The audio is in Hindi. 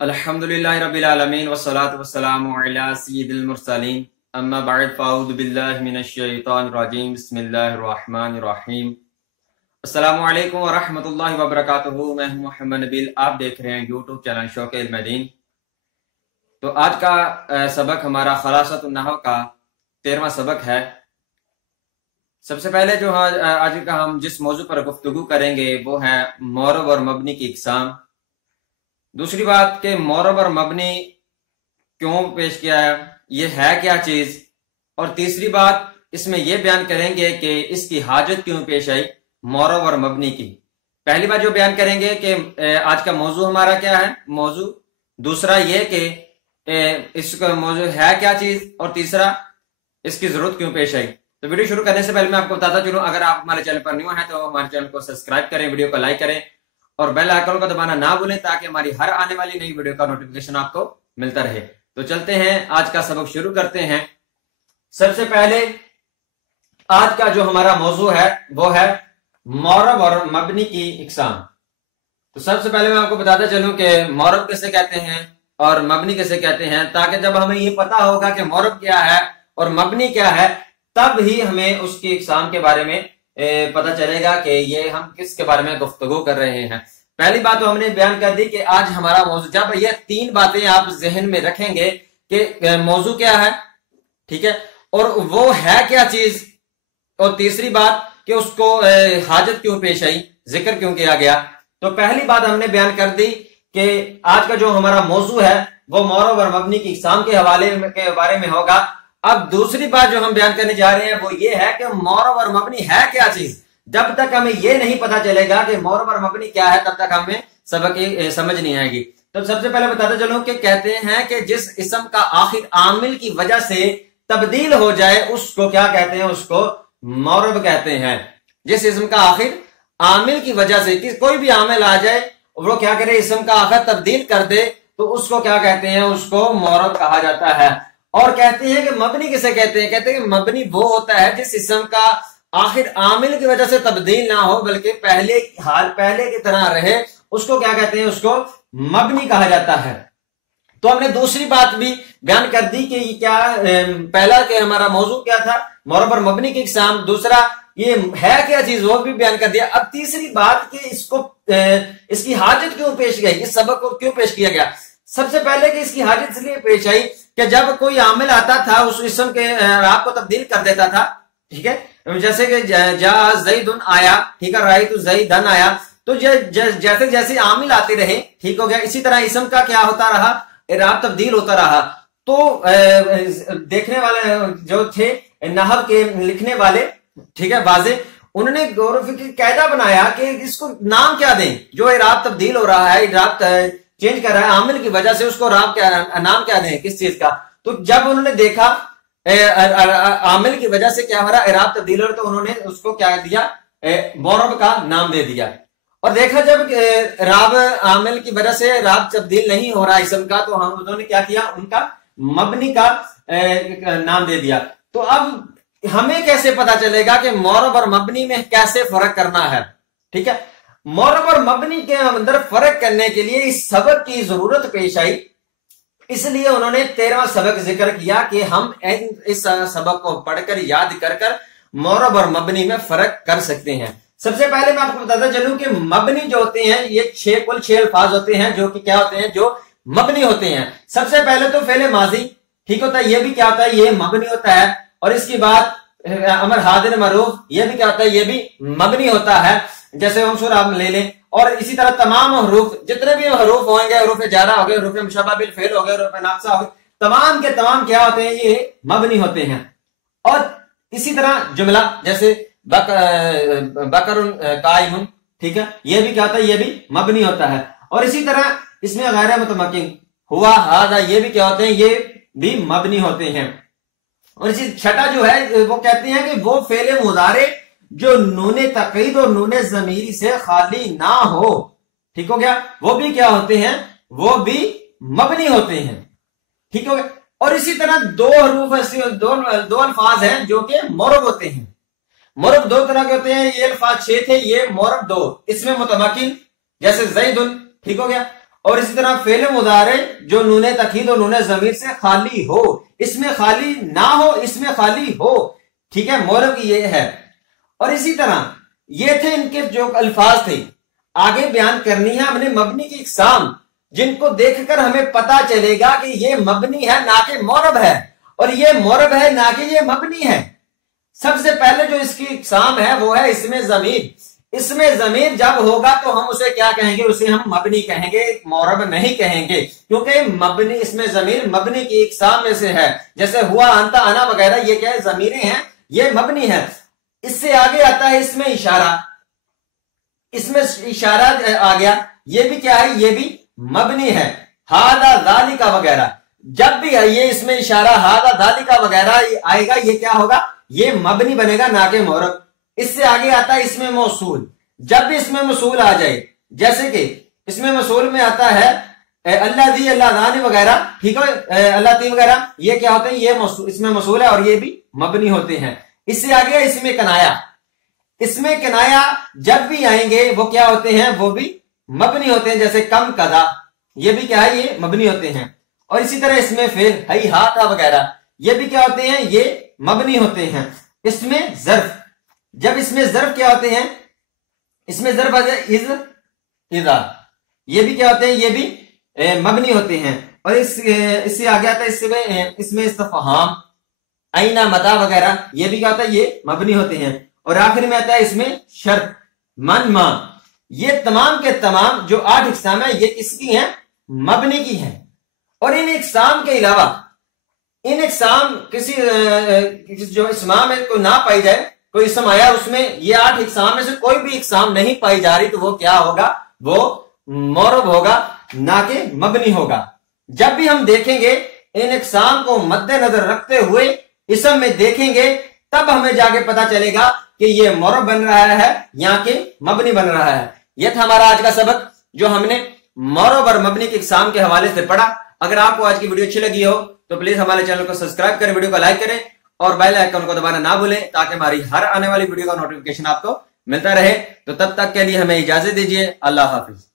अल्हम्दुलिल्लाहि रब्बिल आलमीन वस्सलातु वस्सलामु अला सय्यिदिल मुरसलीन अम्मा बअद फ़अऊज़ु बिल्लाहि मिनश शैतानिर रजीम बिस्मिल्लाहिर रहमानिर रहीम। अस्सलामु अलैकुम व रहमतुल्लाहि व बरकातुहू। मैं हूं मोहम्मद नबील, आप देख रहे हैं यूट्यूब चैनल शौक़ इल्म दीन। तो आज का सबक हमारा खलासतुन नहव का 13वां सबक है। सबसे पहले जो आज का हम जिस मौजू पर गुफ्तगू करेंगे वो है मौरब और मबनी की इकसाम। दूसरी बात कि मौरब और मबनी क्यों पेश किया है, ये है क्या चीज, और तीसरी बात इसमें यह बयान करेंगे कि इसकी हाजत क्यों पेश आई मौरब और मबनी की। पहली बात जो बयान करेंगे कि आज का मौजू हमारा क्या है मौजू, दूसरा ये कि इसका मौजू है क्या चीज, और तीसरा इसकी जरूरत क्यों पेश आई। तो वीडियो शुरू करने से पहले मैं आपको बताता चलूं, अगर आप हमारे चैनल पर न्यू हैं तो हमारे चैनल को सब्सक्राइब करें, वीडियो को लाइक करें और बेल आइकन को दबाना ना भूलें ताकि हमारी हर आने वाली नई वीडियो का नोटिफिकेशन आपको मिलता रहे। तो चलते हैं, आज का सबक शुरू करते हैं। सबसे पहले आज का जो हमारा मौजू है वो है मौरब और मबनी की इकसाम। तो सबसे पहले मैं आपको बताता चलूं कि मौरब किसे कहते हैं और मबनी किसे कहते हैं, ताकि जब हमें ये पता होगा कि मौरब क्या है और मबनी क्या है तब ही हमें उसकी इकसाम के बारे में पता चलेगा कि ये हम किसके बारे में गुफ्तगू कर रहे हैं। पहली बात तो हमने बयान कर दी कि आज हमारा मौजू, जब ये तीन बातें आप जहन में रखेंगे कि मौजू क्या है, ठीक है, और वो है क्या चीज, और तीसरी बात कि उसको हाजत क्यों पेश आई, जिक्र क्यों किया गया। तो पहली बात हमने बयान कर दी कि आज का जो हमारा मौजू है वो मौरब और मबनी की इकसाम के हवाले के बारे में होगा। अब दूसरी बात जो हम बयान करने जा रहे हैं वो ये है कि मौरब और मबनी है क्या चीज। जब तक हमें ये नहीं पता चलेगा कि मौरब और मबनी क्या है तब तक हमें सबक समझ नहीं आएगी। तो सबसे पहले बताते चलूं कि कहते हैं कि जिस इस्म का आखिर आमिल की वजह से तब्दील हो जाए उसको क्या कहते हैं, उसको मौरब कहते हैं। जिस इस्म का आखिर आमिल की वजह से कोई भी आमिल आ जाए, वो क्या करे, इस्म का आखिर तब्दील कर दे, तो उसको क्या कहते हैं, उसको मौरब कहा जाता है। और कहते हैं कि मबनी किसे कहते हैं, कहते हैं कि मबनी वो होता है जिस इस्म का आखिर आमिल की वजह से तब्दील ना हो बल्कि पहले की तरह रहे, उसको क्या कहते हैं, उसको मबनी कहा जाता है। तो हमने दूसरी बात भी बयान कर दी कि क्या पहला कि हमारा मौजू क्या था, मौरब और मबनी की इकसाम, दूसरा ये है क्या चीज वो भी बयान कर दिया। अब तीसरी बात कि इसकी हाजत क्यों पेश गई, इस सबक को क्यों पेश किया गया। सबसे पहले कि इसकी हाजत इसलिए पेश आई कि जब कोई आमिल आता था उस इस्म के राब को तब्दील कर देता था, ठीक है, जैसे कि जा ज़ैदुन आया, ठीक है, राई तो ज़ैदन आया, तो जैसे जैसे आमिल आते रहे, ठीक हो गया, इसी तरह इस्म का क्या होता रहा, राब तब्दील होता रहा। तो देखने वाले जो थे नहव के लिखने वाले, ठीक है, वाजे, उन्होंने गौर व फिक्र कायदा बनाया कि इसको नाम क्या दें, जो इराब तब्दील हो रहा है, इराब चेंज कर रहा है आमिल की वजह से, उसको नाम क्या दें, किस चीज का। तो जब उन्होंने देखा आमिल की वजह से क्या हो रहा है, इराब तब्दील हो रहा, तो उन्होंने उसको क्या दिया, मौरब का नाम दे दिया। और देखा जब राब आमिल की वजह से राब तब्दील नहीं हो रहा इस्म का, तो हम उन्होंने क्या किया, उनका मबनी का नाम दे दिया। तो अब हमें कैसे पता चलेगा कि मौरब और मबनी में कैसे फर्क करना है, ठीक है। मौरब और मबनी के अंदर फर्क करने के लिए इस सबक की जरूरत पेश आई, इसलिए उन्होंने 13वां सबक जिक्र किया कि हम इस सबक को पढ़कर याद कर मौरब और मबनी में फर्क कर सकते हैं। सबसे पहले मैं आपको बताता चलूं कि मबनी जो होते हैं ये कुल 6 अल्फाज होते हैं जो कि क्या होते हैं, जो मबनी होते हैं। सबसे पहले तो फेले माजी, ठीक होता है, ये भी क्या होता है, ये मबनी होता है। और इसके बाद अमर हादिर मरूफ, ये भी क्या होता है, ये भी मबनी होता है। जैसे अंसुर आप ले लें, और इसी तरह तमाम हरूफ, जितने भी हरूफ होंगे, हरूफ जारा हो गए, हरूफ मुशब्बह बिल फेल हो गए, हरूफ नाक़सा हो गए, तमाम के तमाम क्या होते हैं, ये मबनी होते हैं। और इसी तरह जुमला जैसे बकरुन काइमुन, ठीक है, ये भी क्या होता है, ये भी मबनी होता है। और इसी तरह इसमें गैर मुतमक्किन हुआ हादा, ये भी क्या होते हैं, ये भी मबनी होते हैं। और इसी छठा जो है वो कहते हैं कि वो फेले मुजारे जो नूने तकीद और नूने जमीरी से खाली ना हो, ठीक हो गया, वो भी क्या होते हैं, वो भी मबनी होते हैं, ठीक हो गया। और इसी तरह दो हरूफ ऐसे दो अल्फाज हैं जो कि मौरब होते हैं। मौरब 2 तरह के होते हैं, ये अल्फाज 6 थे, ये मौरब 2, इसमें मुतमक्किन जैसे ज़ैदुन, ठीक हो गया, और इसी तरह फेल मुजारे जो नूने तकीद और नूने ज़मीर से खाली हो, इसमें खाली ना हो, इसमें खाली हो, ठीक है, मोरब की ये है। और इसी तरह ये थे इनके जो अल्फाज थे। आगे बयान करनी है हमने मबनी की इकसाम, जिनको देखकर हमें पता चलेगा कि ये मबनी है ना कि मोरब है, और ये मोरब है ना कि ये मबनी है। सबसे पहले जो इसकी इकसाम है वो है इसमें जमीर। इसमें जमीर जब होगा तो हम उसे क्या कहेंगे, उसे हम मबनी कहेंगे, मोरब नहीं कहेंगे, क्योंकि मबनी, इसमें जमीर मबनी की इकसाम में से है। जैसे हुआ, अंता, आना वगैरह, ये क्या है, जमीरें हैं, ये मबनी है। इससे आगे आता है इसमें इशारा, इसमें इशारा आ गया, ये भी क्या है, ये भी मबनी है। हादा दालिका वगैरह, जब भी ये इसमें इशारा हादा दालिका वगैरह आएगा, ये क्या होगा, ये मबनी बनेगा ना कि मोरब। इससे आगे आता है इसमें मौसूल, जब भी इसमें मौसूल आ जाए, जैसे कि इसमें मौसूल में आता है अल्लाह दी, अल्लाह दानी वगैरह, ठीक है, अल्लाह ती वगैरह, ये क्या होते हैं, ये इसमें मौसूल है और ये भी मबनी होते हैं। इससे आगे इसमें कनाया, इसमें कनाया जब भी आएंगे वो क्या होते हैं, वो भी मबनी होते हैं। जैसे कम कदा, ये भी क्या है, ये मबनी होते हैं। और इसी तरह इसमें फिर हई हाथा वगैरह, ये भी क्या होते हैं, ये मबनी होते हैं। इसमें जर्फ, जब इसमें जर्फ क्या होते हैं, इसमें जर्फ आ जाए इज, इजा, ये भी क्या होते हैं, ये भी मबनी होते हैं। और इससे आगे आता है इसमें इस्तफहाम, आईना, मता वगैरह, ये भी क्या होता है, ये मबनी होते हैं। और आखिर में आता है इसमें शर्त, मन, मा, ये तमाम के तमाम जो 8 इकसाम है, ये किसकी हैं, मबनी की हैं। और इन इकसाम के अलावा, इन इकसाम किसी जो इसमा में कोई ना पाई जाए, कोई इसम आया उसमें ये 8 इकसाम में से कोई भी इकसाम नहीं पाई जा रही, तो वो क्या होगा, वो मोरब होगा ना कि मबनी होगा। जब भी हम देखेंगे इन इकसाम को मद्देनजर रखते हुए इसम में देखेंगे, तब हमें जाके पता चलेगा कि ये मोरब बन रहा है या कि मबनी बन रहा है। यह था हमारा आज का सबक, जो हमने मोरब और मबनी के इकसाम के हवाले से पढ़ा। अगर आपको आज की वीडियो अच्छी लगी हो तो प्लीज हमारे चैनल को सब्सक्राइब करें, वीडियो को लाइक करें और बेल आइकन को दबाना ना भूलें, ताकि हमारी हर आने वाली वीडियो का नोटिफिकेशन आपको मिलता रहे। तो तब तक के लिए हमें इजाजत दीजिए। अल्लाह हाफिज।